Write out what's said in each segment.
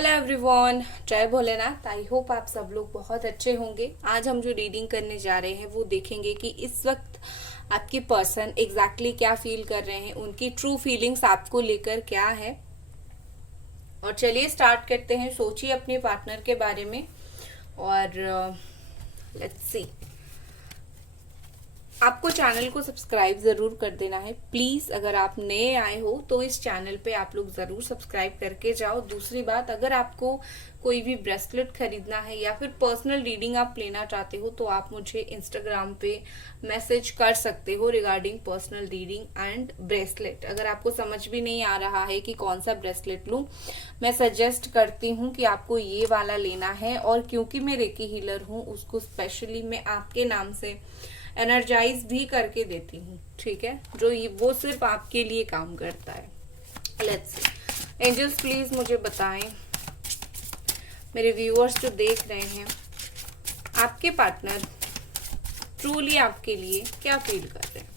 Hello everyone, जय Bholenath. I hope आप सब लोग बहुत अच्छे होंगे। आज हम जो रीडिंग करने जा रहे हैं वो देखेंगे कि इस वक्त आपके पर्सन एग्जैक्टली क्या फील कर रहे हैं, उनकी ट्रू फीलिंग्स आपको लेकर क्या है। और चलिए स्टार्ट करते हैं। सोचिए अपने पार्टनर के बारे में और लेट्स सी। आपको चैनल को सब्सक्राइब जरूर कर देना है प्लीज। अगर आप नए आए हो तो इस चैनल पे आप लोग जरूर सब्सक्राइब करके जाओ। दूसरी बात, अगर आपको कोई भी ब्रेसलेट खरीदना है या फिर पर्सनल रीडिंग आप लेना चाहते हो तो आप मुझे इंस्टाग्राम पे मैसेज कर सकते हो regarding personal reading and bracelet. अगर आपको समझ भी नहीं आ रहा है कि कौन सा ब्रेसलेट लूं, मैं सजेस्ट करती हूँ कि आपको ये वाला लेना है। और क्योंकि मैं रेकी हीलर हूँ, उसको स्पेशली मैं आपके नाम से एनर्जाइज भी करके देती हूँ, ठीक है, जो वो सिर्फ आपके लिए काम करता है। Let's see. एंजल्स प्लीज मुझे बताएं, मेरे व्यूअर्स जो देख रहे हैं, आपके पार्टनर ट्रूली आपके लिए क्या फील कर रहे हैं।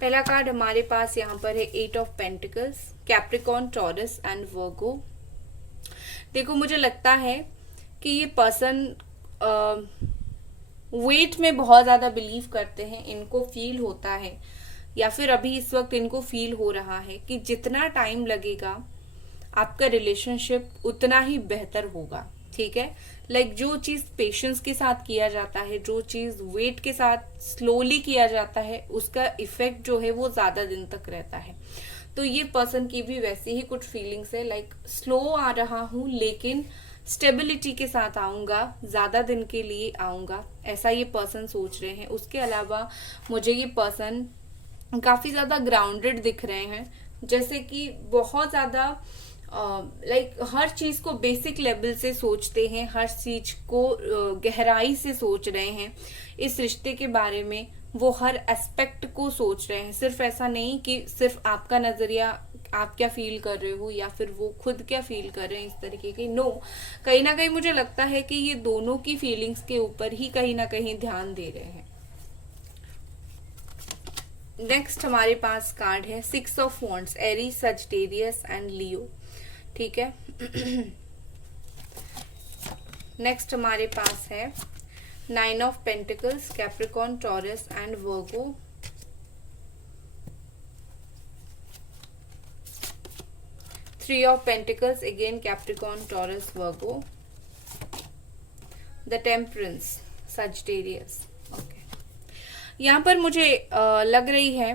पहला कार्ड हमारे पास यहाँ पर है 8 of pentacles, Capricorn, Taurus and वर्गो। देखो, मुझे लगता है कि ये पर्सन वेट में बहुत ज्यादा बिलीव करते हैं। इनको फील होता है या फिर अभी इस वक्त इनको फील हो रहा है कि जितना टाइम लगेगा आपका रिलेशनशिप उतना ही बेहतर होगा, ठीक है। लाइक जो चीज पेशेंस के साथ किया जाता है, जो चीज वेट के साथ स्लोली किया जाता है, उसका इफेक्ट जो है वो ज्यादा दिन तक रहता है। तो ये पर्सन की भी वैसी ही कुछ फीलिंग्स है। लाइक स्लो आ रहा हूं लेकिन स्टेबिलिटी के साथ आऊंगा, ज्यादा दिन के लिए आऊंगा, ऐसा ये पर्सन सोच रहे हैं। उसके अलावा मुझे ये पर्सन काफी ज्यादा ग्राउंडेड दिख रहे हैं, जैसे कि बहुत ज्यादा लाइक हर चीज को बेसिक लेवल से सोचते हैं, हर चीज को गहराई से सोच रहे हैं। इस रिश्ते के बारे में वो हर एस्पेक्ट को सोच रहे हैं। सिर्फ ऐसा नहीं कि सिर्फ आपका नजरिया, आप क्या फील कर रहे हो या फिर वो खुद क्या फील कर रहे हैं, इस तरीके की नो। कहीं ना कहीं मुझे लगता है कि ये दोनों की फीलिंग्स के ऊपर ही कहीं ना कहीं ध्यान दे रहे हैं। नेक्स्ट हमारे पास कार्ड है 6 of wands, Aries, Sagittarius and Leo, ठीक है। नेक्स्ट हमारे पास है 9 of pentacles, Capricorn, Taurus and Virgo. Three of Pentacles, again Capricorn, Taurus, Virgo. The Temperance, Sagittarius. Okay. यहाँ पर मुझे लग रही है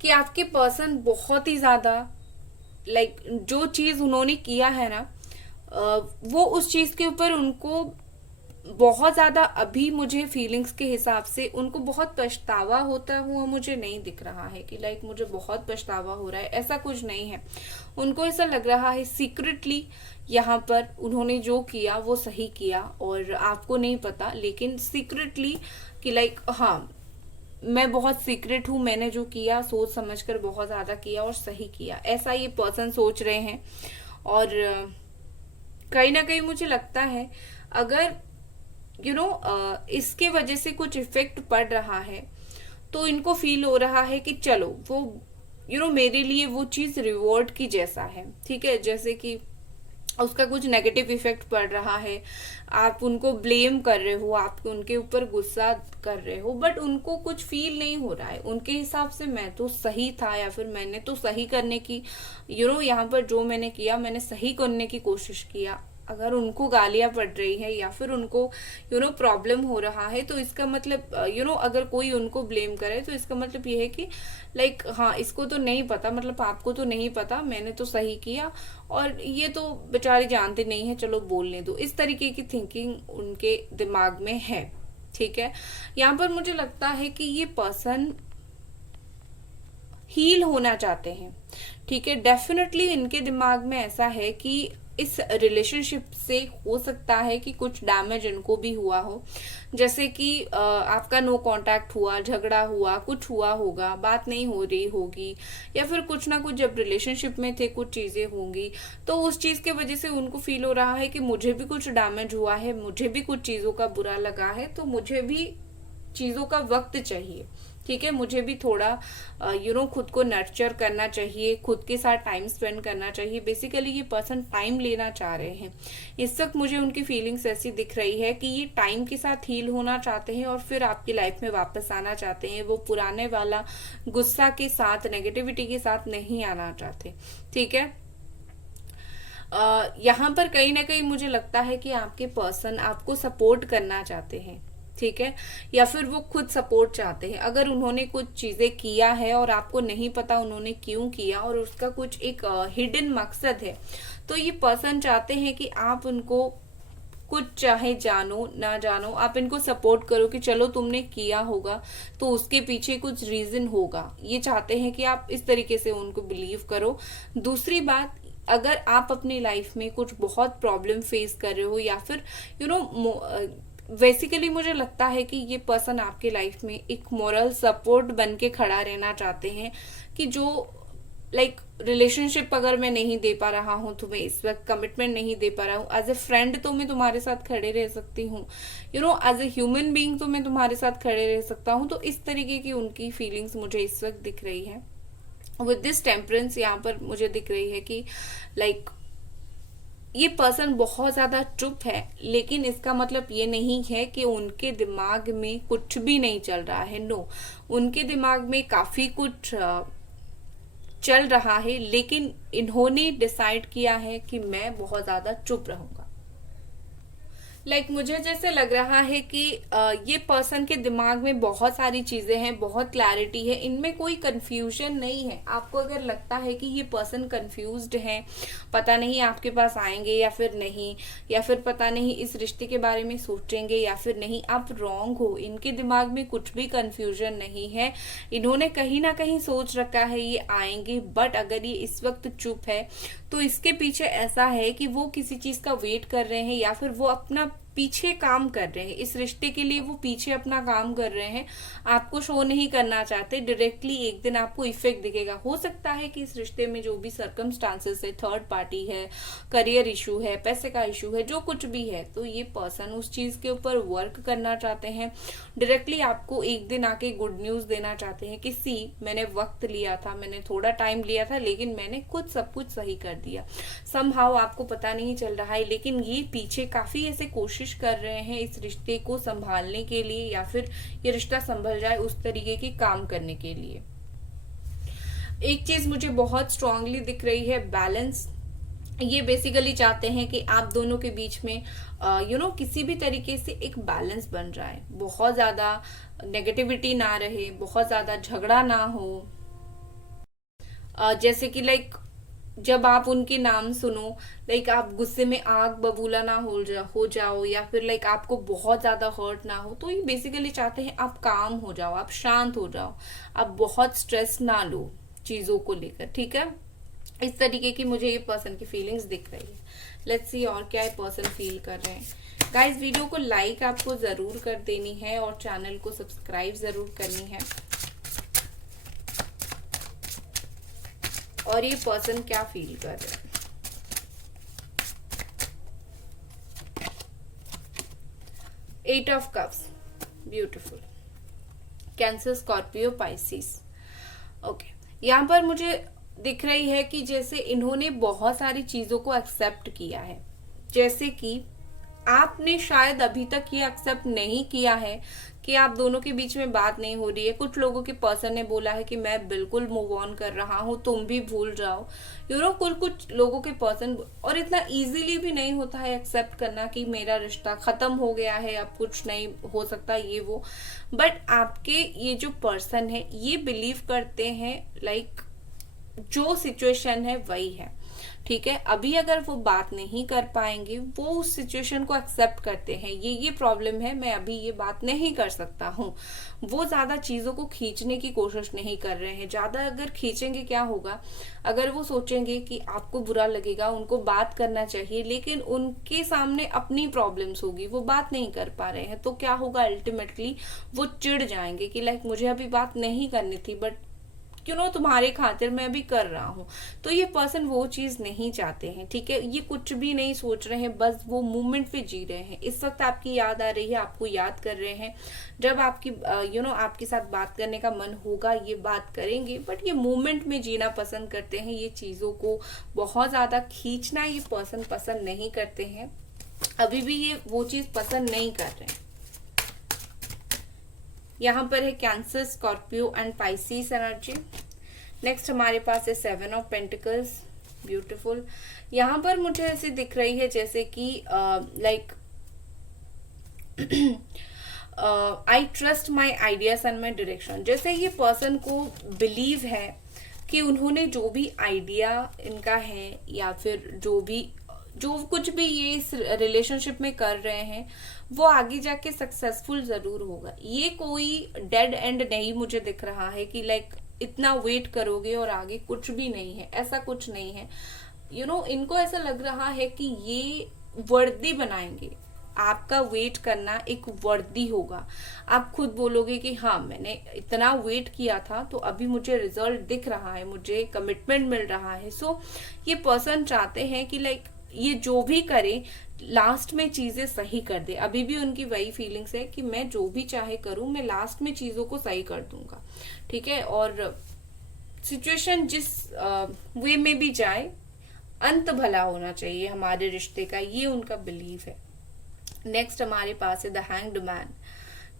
कि आपके पर्सन बहुत ही ज्यादा लाइक जो चीज उन्होंने किया है ना, वो उस चीज के ऊपर उनको बहुत ज्यादा, अभी मुझे फीलिंग्स के हिसाब से उनको बहुत पछतावा होता हुआ मुझे नहीं दिख रहा है कि लाइक मुझे बहुत पछतावा हो रहा है, ऐसा कुछ नहीं है। उनको ऐसा लग रहा है सीक्रेटली यहाँ पर उन्होंने जो किया वो सही किया और आपको नहीं पता, लेकिन सीक्रेटली कि लाइक हाँ, मैं बहुत सीक्रेट हूं, मैंने जो किया सोच समझकर बहुत ज्यादा किया और सही किया, ऐसा ये पर्सन सोच रहे हैं। और कहीं ना कहीं मुझे लगता है अगर इसके वजह से कुछ इफेक्ट पड़ रहा है तो इनको फील हो रहा है कि चलो वो मेरे लिए वो चीज रिवॉर्ड की जैसा है, ठीक है। जैसे कि उसका कुछ नेगेटिव इफेक्ट पड़ रहा है, आप उनको ब्लेम कर रहे हो, आप उनके ऊपर गुस्सा कर रहे हो, बट उनको कुछ फील नहीं हो रहा है। उनके हिसाब से मैं तो सही था या फिर मैंने तो सही करने की यहाँ पर जो मैंने किया मैंने सही करने की कोशिश किया। अगर उनको गालियां पड़ रही है या फिर उनको प्रॉब्लम हो रहा है तो इसका मतलब अगर कोई उनको ब्लेम करे तो इसका मतलब ये है कि लाइक हाँ, इसको तो नहीं पता, मतलब आपको तो नहीं पता, मैंने तो सही किया और ये तो बेचारे जानते नहीं है, चलो बोलने दो, इस तरीके की थिंकिंग उनके दिमाग में है, ठीक है। यहाँ पर मुझे लगता है कि ये पर्सन हील होना चाहते हैं, ठीक है। डेफिनेटली इनके दिमाग में ऐसा है कि इस रिलेशनशिप से हो सकता है कि कुछ डैमेज इनको भी हुआ हो, जैसे कि आपका नो कांटेक्ट हुआ, झगड़ा हुआ, कुछ हुआ होगा, बात नहीं हो रही होगी, या फिर कुछ ना कुछ जब रिलेशनशिप में थे कुछ चीजें होंगी, तो उस चीज के वजह से उनको फील हो रहा है कि मुझे भी कुछ डैमेज हुआ है, मुझे भी कुछ चीजों का बुरा लगा है, तो मुझे भी चीजों का वक्त चाहिए, ठीक है, मुझे भी थोड़ा खुद को नर्चर करना चाहिए, खुद के साथ टाइम स्पेंड करना चाहिए। बेसिकली ये पर्सन टाइम लेना चाह रहे हैं। इस वक्त मुझे उनकी फीलिंग्स ऐसी दिख रही है कि ये टाइम के साथ हील होना चाहते हैं और फिर आपकी लाइफ में वापस आना चाहते हैं। वो पुराने वाला गुस्सा के साथ, नेगेटिविटी के साथ नहीं आना चाहते। ठीक है, यहाँ पर कहीं ना कहीं मुझे लगता है कि आपके पर्सन आपको सपोर्ट करना चाहते हैं। ठीक है, या फिर वो खुद सपोर्ट चाहते हैं। अगर उन्होंने कुछ चीजें किया है और आपको नहीं पता उन्होंने क्यों किया और उसका कुछ एक हिडन मकसद है, तो ये पर्सन चाहते हैं कि आप उनको कुछ, चाहे जानो ना जानो, आप इनको सपोर्ट करो कि चलो तुमने किया होगा तो उसके पीछे कुछ रीजन होगा। ये चाहते हैं कि आप इस तरीके से उनको बिलीव करो। दूसरी बात, अगर आप अपनी लाइफ में कुछ बहुत प्रॉब्लम फेस कर रहे हो या फिर बेसिकली मुझे लगता है कि ये पर्सन आपके लाइफ में एक मोरल सपोर्ट बन के खड़ा रहना चाहते हैं कि जो रिलेशनशिप अगर मैं नहीं दे पा रहा हूँ तुम्हें, इस वक्त कमिटमेंट नहीं दे पा रहा हूँ, एज ए फ्रेंड तो मैं तुम्हारे साथ खड़े रह सकती हूँ, एज ए ह्यूमन बीइंग तो मैं तुम्हारे साथ खड़े रह सकता हूँ। तो इस तरीके की उनकी फीलिंग्स मुझे इस वक्त दिख रही है। विद दिस टेम्परेंस यहाँ पर मुझे दिख रही है कि ये पर्सन बहुत ज्यादा चुप है, लेकिन इसका मतलब ये नहीं है कि उनके दिमाग में कुछ भी नहीं चल रहा है। नो, उनके दिमाग में काफी कुछ चल रहा है, लेकिन इन्होंने डिसाइड किया है कि मैं बहुत ज्यादा चुप रहूंगा। मुझे जैसे लग रहा है कि ये पर्सन के दिमाग में बहुत सारी चीजें हैं, बहुत क्लैरिटी है, इनमें कोई कंफ्यूजन नहीं है। आपको अगर लगता है कि ये पर्सन कंफ्यूज्ड है, पता नहीं आपके पास आएंगे या फिर नहीं, या फिर पता नहीं इस रिश्ते के बारे में सोचेंगे या फिर नहीं, आप रॉन्ग हो। इनके दिमाग में कुछ भी कंफ्यूजन नहीं है। इन्होंने कहीं ना कहीं सोच रखा है ये आएंगे, बट अगर ये इस वक्त चुप है तो इसके पीछे ऐसा है कि वो किसी चीज का वेट कर रहे हैं या फिर वो अपना पीछे काम कर रहे हैं। इस रिश्ते के लिए वो पीछे अपना काम कर रहे हैं, आपको शो नहीं करना चाहते। डायरेक्टली एक दिन आपको इफेक्ट दिखेगा। हो सकता है कि इस रिश्ते में जो भी सर्कमस्टांसेस है, थर्ड पार्टी है, करियर इशू है, पैसे का इशू है, जो कुछ भी है, तो ये पर्सन उस चीज के ऊपर वर्क करना चाहते हैं। डायरेक्टली आपको एक दिन आके गुड न्यूज देना चाहते हैं कि सी, मैंने वक्त लिया था, मैंने थोड़ा टाइम लिया था, लेकिन मैंने खुद सब कुछ सही कर दिया। समहाउ आपको पता नहीं चल रहा है, लेकिन ये पीछे काफी ऐसे कोशिश कर रहे हैं इस रिश्ते को संभालने के लिए, या फिर ये रिश्ता संभल जाए उस तरीके के काम करने के लिए। एक चीज मुझे बहुत स्ट्रांगली दिख रही है, बैलेंस। ये बेसिकली चाहते हैं कि आप दोनों के बीच में किसी भी तरीके से एक बैलेंस बन जाए, बहुत ज्यादा नेगेटिविटी ना रहे, बहुत ज्यादा झगड़ा ना हो। जैसे कि जब आप उनके नाम सुनो, आप गुस्से में आग बबूला ना हो जाओ, या फिर आपको बहुत ज्यादा हर्ट ना हो। तो ये बेसिकली चाहते हैं आप काम हो जाओ, आप शांत हो जाओ, आप बहुत स्ट्रेस ना लो चीजों को लेकर। ठीक है, इस तरीके की मुझे ये पर्सन की फीलिंग्स दिख रही है। लेट्स सी और क्या ये पर्सन फील कर रहे हैं। गाइस, वीडियो को लाइक आपको जरूर कर देनी है और चैनल को सब्सक्राइब जरूर करनी है। और ये पर्सन क्या फील कर रहे हैं। Eight of cups, beautiful. Cancer, Scorpio, Pisces. Okay, यहाँ पर मुझे दिख रही है कि जैसे इन्होंने बहुत सारी चीजों को एक्सेप्ट किया है। जैसे कि आपने शायद अभी तक ये एक्सेप्ट नहीं किया है कि आप दोनों के बीच में बात नहीं हो रही है। कुछ लोगों के पर्सन ने बोला है कि मैं बिल्कुल मूव ऑन कर रहा हूँ, तुम भी भूल जाओ। कुछ लोगों के पर्सन, और इतना इजीली भी नहीं होता है एक्सेप्ट करना कि मेरा रिश्ता खत्म हो गया है, अब कुछ नहीं हो सकता, ये वो। बट आपके ये जो पर्सन है, ये बिलीव करते हैं जो सिचुएशन है वही है। ठीक है, अभी अगर वो बात नहीं कर पाएंगे, वो उस सिचुएशन को एक्सेप्ट करते हैं, ये प्रॉब्लम है, मैं अभी ये बात नहीं कर सकता हूँ। वो ज्यादा चीजों को खींचने की कोशिश नहीं कर रहे हैं। ज्यादा अगर खींचेंगे क्या होगा, अगर वो सोचेंगे कि आपको बुरा लगेगा, उनको बात करना चाहिए, लेकिन उनके सामने अपनी प्रॉब्लम्स होगी, वो बात नहीं कर पा रहे हैं, तो क्या होगा, अल्टीमेटली वो चिढ़ जाएंगे कि मुझे अभी बात नहीं करनी थी, बट तुम्हारे खातिर मैं भी कर रहा हूँ। तो ये पर्सन वो चीज नहीं चाहते हैं, ठीक है। ये कुछ भी नहीं सोच रहे हैं, बस वो मूवमेंट पे जी रहे हैं। इस वक्त आपकी याद आ रही है, आपको याद कर रहे हैं। जब आपकी आपके साथ बात करने का मन होगा, ये बात करेंगे, बट ये मूवमेंट में जीना पसंद करते हैं। ये चीजों को बहुत ज्यादा खींचना ये पर्सन पसंद नहीं करते हैं। अभी भी ये वो चीज पसंद नहीं कर रहे हैं। यहाँ पर है cancer, Scorpio and Pisces energy. Next हमारे पास है 7 ऑफ पेंटिकल्स, ब्यूटीफुल। यहाँ पर मुझे ऐसी दिख रही है जैसे कि like I trust my ideas and my direction. जैसे ये पर्सन को बिलीव है कि उन्होंने जो भी आइडिया इनका है या फिर जो कुछ भी ये इस रिलेशनशिप में कर रहे हैं वो आगे जाके सक्सेसफुल जरूर होगा। ये कोई डेड एंड नहीं मुझे दिख रहा है कि लाइक इतना वेट करोगे और आगे कुछ भी नहीं है, ऐसा कुछ नहीं है। इनको ऐसा लग रहा है कि ये वर्दी बनाएंगे। आपका वेट करना एक वर्दी होगा। आप खुद बोलोगे कि हाँ मैंने इतना वेट किया था तो अभी मुझे रिजल्ट दिख रहा है, मुझे कमिटमेंट मिल रहा है। सो ये पर्सन चाहते हैं कि लाइक ये जो भी करे लास्ट में चीजें सही कर दे। अभी भी उनकी वही फीलिंग्स है कि मैं जो भी चाहे करूं, मैं लास्ट में चीजों को सही कर दूंगा, ठीक है। और सिचुएशन जिस वे में भी जाए, अंत भला होना चाहिए हमारे रिश्ते का, ये उनका बिलीफ है। नेक्स्ट हमारे पास है द हैंग्ड मैन,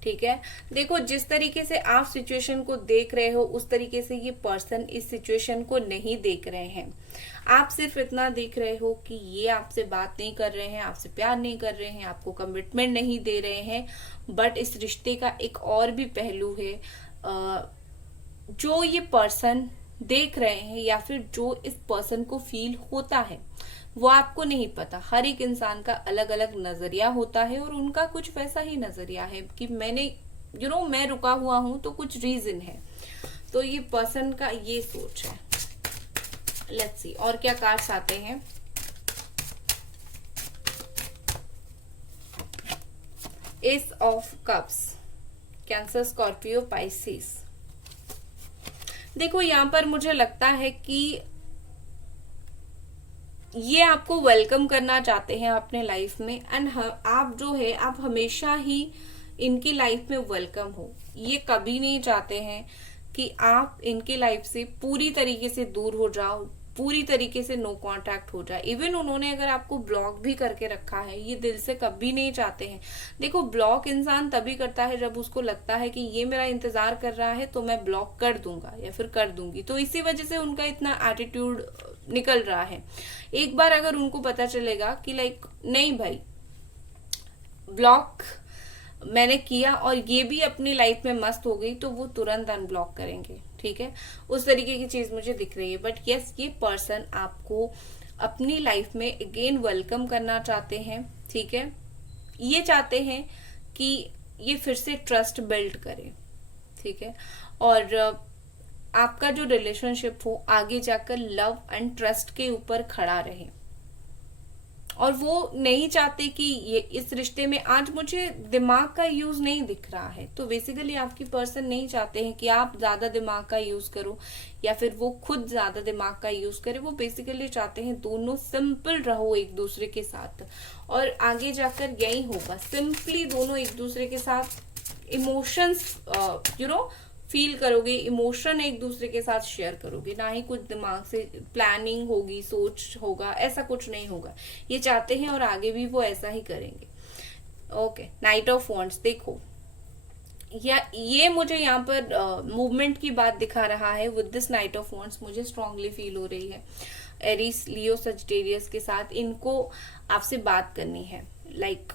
ठीक है। देखो जिस तरीके से आप सिचुएशन को देख रहे हो उस तरीके से ये पर्सन इस सिचुएशन को नहीं देख रहे हैं। आप सिर्फ इतना देख रहे हो कि ये आपसे बात नहीं कर रहे हैं, आपसे प्यार नहीं कर रहे हैं, आपको कमिटमेंट नहीं दे रहे हैं। बट इस रिश्ते का एक और भी पहलू है जो ये पर्सन देख रहे हैं या फिर जो इस पर्सन को फील होता है वो आपको नहीं पता। हर एक इंसान का अलग अलग नजरिया होता है और उनका कुछ वैसा ही नजरिया है कि मैंने मैं रुका हुआ हूं तो कुछ रीजन है। तो ये पर्सन का ये सोच है। लेट्स सी और क्या कार्ड्स आते हैं। S of cups, cancer, Scorpio, Pisces. देखो यहां पर मुझे लगता है कि ये आपको वेलकम करना चाहते हैं अपने लाइफ में एंड आप जो है आप हमेशा ही इनकी लाइफ में वेलकम हो। ये कभी नहीं चाहते हैं कि आप इनकी लाइफ से पूरी तरीके से दूर हो जाओ, पूरी तरीके से नो कांटेक्ट हो जाए। इवन उन्होंने अगर आपको ब्लॉक भी करके रखा है, ये दिल से कभी नहीं चाहते हैं। देखो ब्लॉक इंसान तभी करता है जब उसको लगता है कि ये मेरा इंतजार कर रहा है तो मैं ब्लॉक कर दूंगा या फिर कर दूंगी। तो इसी वजह से उनका इतना एटीट्यूड निकल रहा है। एक बार अगर उनको पता चलेगा कि लाइक नहीं भाई ब्लॉक मैंने किया और ये भी अपनी लाइफ में मस्त हो गई, तो वो तुरंत अनब्लॉक करेंगे, ठीक है। उस तरीके की चीज मुझे दिख रही है। बट यस ये पर्सन आपको अपनी लाइफ में अगेन वेलकम करना चाहते हैं, ठीक है। ये चाहते हैं कि ये फिर से ट्रस्ट बिल्ड करे, ठीक है। और आपका जो रिलेशनशिप हो आगे जाकर लव एंड ट्रस्ट के ऊपर खड़ा रहे। और वो नहीं चाहते कि ये इस रिश्ते में, आज मुझे दिमाग का यूज नहीं दिख रहा है, तो बेसिकली आपकी पर्सन नहीं चाहते हैं कि आप ज्यादा दिमाग का यूज करो या फिर वो खुद ज्यादा दिमाग का यूज करे। वो बेसिकली चाहते हैं दोनों सिंपल रहो एक दूसरे के साथ और आगे जाकर यही होगा। सिंपली दोनों एक दूसरे के साथ इमोशंस फील करोगे, इमोशन एक दूसरे के साथ शेयर करोगे, ना ही कुछ दिमाग से प्लानिंग होगी, सोच होगा, ऐसा कुछ नहीं होगा। ये चाहते हैं और आगे भी वो ऐसा ही करेंगे। Okay, night of wands. देखो ये मुझे यहाँ पर मूवमेंट की बात दिखा रहा है। With this night of wands मुझे स्ट्रांगली फील हो रही है एरीज, लियो, सजिटेरियस के साथ इनको आपसे बात करनी है। लाइक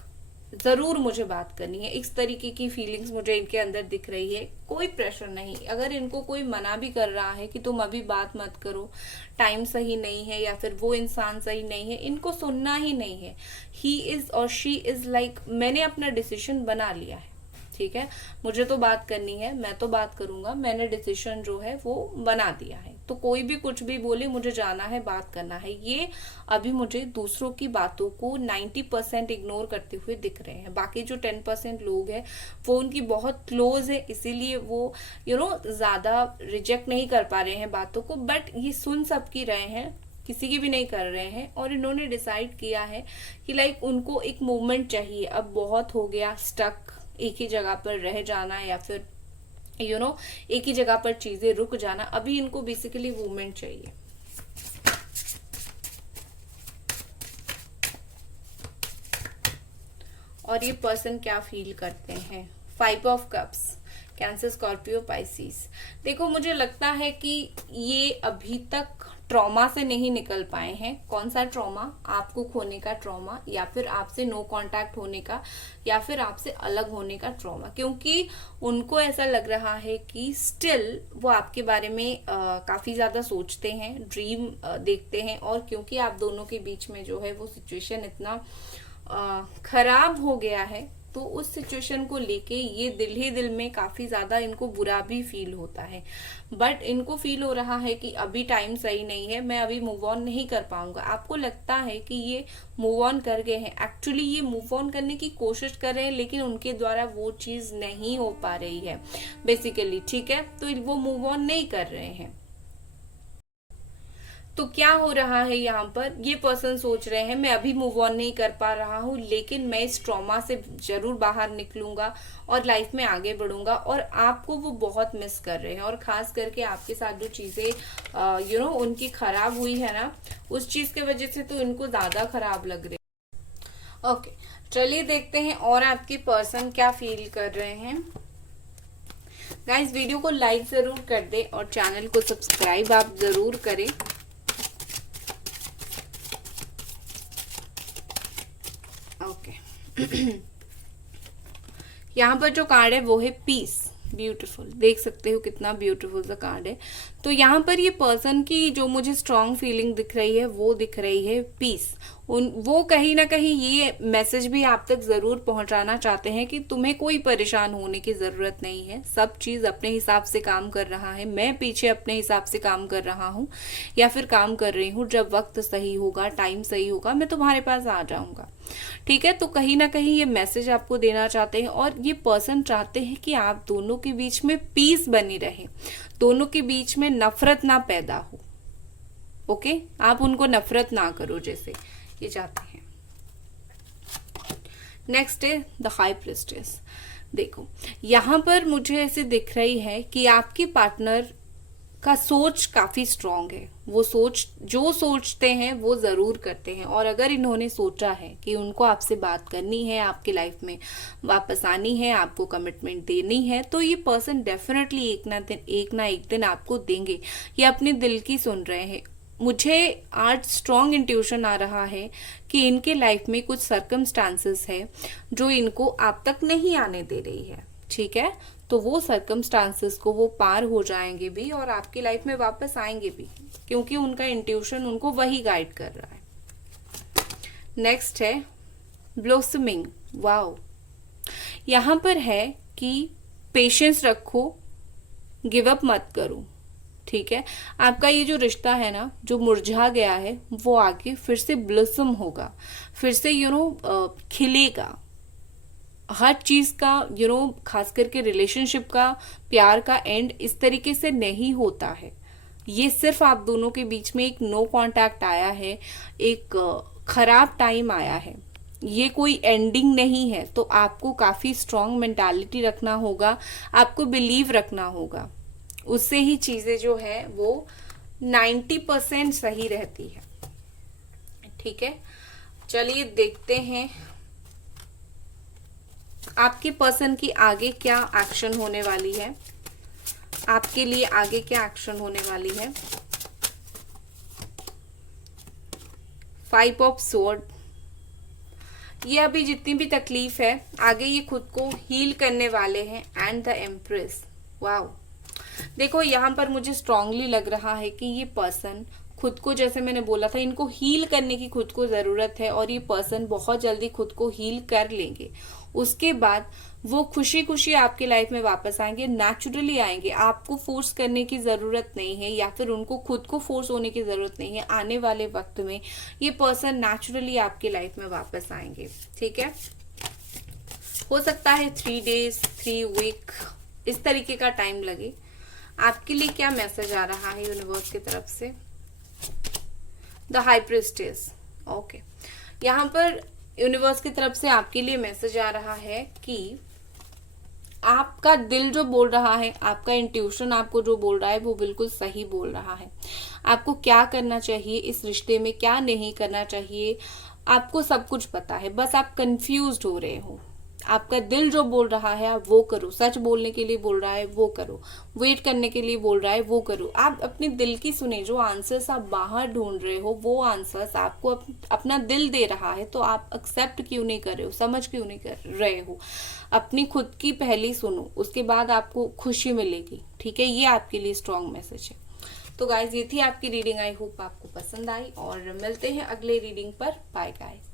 जरूर मुझे बात करनी है, इस तरीके की फीलिंग्स मुझे इनके अंदर दिख रही है। कोई प्रेशर नहीं। अगर इनको कोई मना भी कर रहा है कि तुम अभी बात मत करो, टाइम सही नहीं है या फिर वो इंसान सही नहीं है, इनको सुनना ही नहीं है। ही इज और शी इज लाइक मैंने अपना डिसीजन बना लिया है, ठीक है। मुझे तो बात करनी है, मैं तो बात करूंगा, मैंने डिसीजन जो है वो बना दिया है। तो कोई भी कुछ भी बोले, मुझे जाना है, बात करना है। ये अभी मुझे दूसरों की बातों को 90% इग्नोर करते हुए दिख रहे हैं। बाकी जो 10% लोग हैं वो उनकी बहुत क्लोज है, इसीलिए वो ज्यादा रिजेक्ट नहीं कर पा रहे हैं बातों को, बट ये सुन सबकी रहे हैं, किसी की भी नहीं कर रहे हैं। और इन्होंने डिसाइड किया है कि लाइक उनको एक मूवमेंट चाहिए, अब बहुत हो गया स्टक, एक ही जगह पर रह जाना या फिर एक ही जगह पर चीजें रुक जाना। अभी इनको बेसिकली मूवमेंट चाहिए। और ये पर्सन क्या फील करते हैं? 5 of cups, cancer, Scorpio, Pisces. देखो मुझे लगता है कि ये अभी तक ट्रॉमा से नहीं निकल पाए हैं। कौन सा ट्रॉमा? आपको खोने का ट्रॉमा, या फिर आपसे नो कांटेक्ट होने का, या फिर आपसे अलग होने का ट्रॉमा। क्योंकि उनको ऐसा लग रहा है कि स्टिल वो आपके बारे में काफी ज्यादा सोचते हैं, ड्रीम देखते हैं। और क्योंकि आप दोनों के बीच में जो है वो सिचुएशन इतना खराब हो गया है, तो उस सिचुएशन को लेके ये दिल ही दिल में काफी ज्यादा इनको बुरा भी फील होता है। बट इनको फील हो रहा है कि अभी टाइम सही नहीं है, मैं अभी मूव ऑन नहीं कर पाऊंगा। आपको लगता है कि ये मूव ऑन कर गए हैं, एक्चुअली ये मूव ऑन करने की कोशिश कर रहे हैं, लेकिन उनके द्वारा वो चीज नहीं हो पा रही है बेसिकली, ठीक है। तो वो मूव ऑन नहीं कर रहे हैं। तो क्या हो रहा है यहाँ पर? ये पर्सन सोच रहे हैं मैं अभी मूव ऑन नहीं कर पा रहा हूँ, लेकिन मैं इस ट्रॉमा से जरूर बाहर निकलूंगा और लाइफ में आगे बढ़ूंगा। और आपको वो बहुत मिस कर रहे हैं, और खास करके आपके साथ जो चीजें उनकी खराब हुई है ना, उस चीज की वजह से तो इनको ज्यादा खराब लग रही है। ओके, चलिए देखते हैं और आपके पर्सन क्या फील कर रहे हैं। गाइस वीडियो को लाइक जरूर कर दे और चैनल को सब्सक्राइब आप जरूर करें। यहाँ पर जो कार्ड है वो है पीस। ब्यूटीफुल, देख सकते हो कितना ब्यूटीफुल सा कार्ड है। तो यहाँ पर ये पर्सन की जो मुझे स्ट्रॉन्ग फीलिंग दिख रही है वो दिख रही है पीस। वो कहीं ना कहीं ये मैसेज भी आप तक जरूर पहुंचाना चाहते हैं कि तुम्हें कोई परेशान होने की जरूरत नहीं है, सब चीज अपने हिसाब से काम कर रहा है, मैं पीछे अपने हिसाब से काम कर रहा हूँ या फिर काम कर रही हूँ। जब वक्त सही होगा, टाइम सही होगा, मैं तुम्हारे पास आ जाऊंगा, ठीक है। तो कहीं ना कहीं ये मैसेज आपको देना चाहते हैं, और ये पर्सन चाहते हैं कि आप दोनों के बीच में पीस बनी रहे, दोनों के बीच में नफरत ना पैदा हो। ओके, आप उनको नफरत ना करो जैसे ये चाहते हैं। नेक्स्ट है द हाई प्रिस्टेस। देखो यहां पर मुझे ऐसे दिख रही है कि आपकी पार्टनर का सोच काफी स्ट्रांग है। वो जो सोचते हैं वो जरूर करते हैं। और अगर इन्होंने सोचा है कि उनको आपसे बात करनी है, आपकी लाइफ में वापस आनी है, आपको कमिटमेंट देनी है, तो ये पर्सन डेफिनेटली एक ना एक दिन आपको देंगे। ये अपने दिल की सुन रहे हैं। मुझे आज स्ट्रॉन्ग इंट्यूशन आ रहा है कि इनके लाइफ में कुछ सर्कमस्टांसेस है जो इनको आप तक नहीं आने दे रही है, ठीक है। तो वो सर्कमस्टांसेस को वो पार हो जाएंगे भी और आपकी लाइफ में वापस आएंगे भी, क्योंकि उनका इंट्यूशन उनको वही गाइड कर रहा है। नेक्स्ट है ब्लॉसमिंग। वाओ, यहां पर है कि पेशेंस रखो, गिव अप मत करो, ठीक है। आपका ये जो रिश्ता है ना, जो मुरझा गया है, वो आगे फिर से ब्लॉसम होगा, फिर से खिलेगा। हर चीज का खास करके रिलेशनशिप का, प्यार का एंड इस तरीके से नहीं होता है। ये सिर्फ आप दोनों के बीच में एक नो कांटेक्ट आया है, एक खराब टाइम आया है, ये कोई एंडिंग नहीं है। तो आपको काफी स्ट्रांग मेंटालिटी रखना होगा, आपको बिलीव रखना होगा, उससे ही चीजें जो है वो 90% सही रहती है, ठीक है। चलिए देखते हैं आपके पर्सन की आगे क्या एक्शन होने वाली है, आपके लिए आगे क्या एक्शन होने वाली है। 5 ऑफ स्वॉर्ड। ये अभी जितनी भी तकलीफ है, आगे ये खुद को हील करने वाले हैं। And the empress. वाओ, देखो यहाँ पर मुझे स्ट्रांगली लग रहा है कि ये पर्सन खुद को, जैसे मैंने बोला था, इनको हील करने की खुद को जरूरत है और ये पर्सन बहुत जल्दी खुद को हील कर लेंगे। उसके बाद वो खुशी खुशी आपके लाइफ में वापस आएंगे, नेचुरली आएंगे। आपको फोर्स करने की जरूरत नहीं है या फिर उनको खुद को फोर्स होने की जरूरत नहीं है। आने वाले वक्त में ये पर्सन नेचुरली आपके लाइफ में वापस आएंगे। ठीक है, हो सकता है 3 डेज 3 वीक इस तरीके का टाइम लगे। आपके लिए क्या मैसेज आ रहा है यूनिवर्स की तरफ से? The high priestess. ओके, यहाँ पर यूनिवर्स की तरफ से आपके लिए मैसेज आ रहा है कि आपका दिल जो बोल रहा है, आपका इंट्यूशन आपको जो बोल रहा है वो बिल्कुल सही बोल रहा है। आपको क्या करना चाहिए इस रिश्ते में, क्या नहीं करना चाहिए, आपको सब कुछ पता है, बस आप कंफ्यूज्ड हो रहे हो। आपका दिल जो बोल रहा है आप वो करो, सच बोलने के लिए बोल रहा है वो करो, वेट करने के लिए बोल रहा है वो करो। आप अपने दिल की सुने, जो आंसर्स आप बाहर ढूंढ रहे हो वो आंसर्स आपको अपना दिल दे रहा है, तो आप एक्सेप्ट क्यों नहीं कर रहे हो, समझ क्यों नहीं कर रहे हो? अपनी खुद की पहली सुनो, उसके बाद आपको खुशी मिलेगी। ठीक है, ये आपके लिए स्ट्रॉन्ग मैसेज है। तो गाइज, ये थी आपकी रीडिंग। आई होप आपको पसंद आई और मिलते हैं अगले रीडिंग पर। Bye guys.